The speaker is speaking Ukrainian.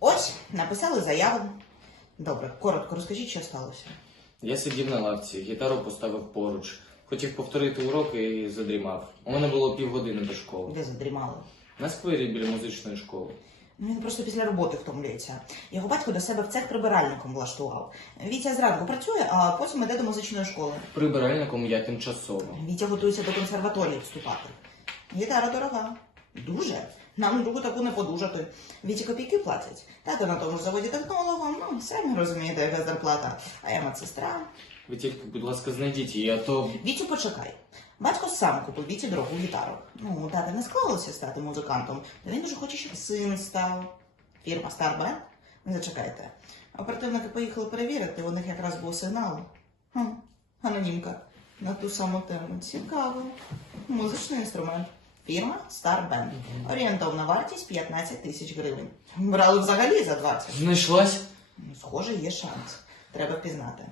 Ось, написали заяву. Добре, коротко розкажіть, що сталося. Я сидів на лавці, гітару поставив поруч. Хотів повторити уроки і задрімав. У мене було півгодини до школи. Де задрімали? На сквері біля музичної школи. Ну, Він просто після роботи втомлюється. Його батько до себе в цех прибиральником влаштував. Вітя зранку працює, а потім іде до музичної школи. Прибиральником я тимчасово. Вітя готується до консерваторії вступати. Гітара дорога. Дуже. Нам другу таку не подужати. Віті копійки платять. Тато на тому ж заводі технологом, ну, самі розумієте, яка зарплата. А я медсестра. Ви тільки, будь ласка, знайдіть її, а то Вітю, почекай. Батько сам купив Віті дорогу гітару. Ну, у тата не склалося стати музикантом, то він дуже хоче, щоб син став. Фірма Starбand? Не зачекайте. Оперативники поїхали перевірити, у них якраз був сигнал. Хм, анонімка. На ту саму тему. Цікаво. Музичний інструмент. Фірма Starband. Орієнтовна вартість 15 тисяч гривень. Брали взагалі за 20. знайшлась. Ну, Схоже, є шанс. Треба впізнати.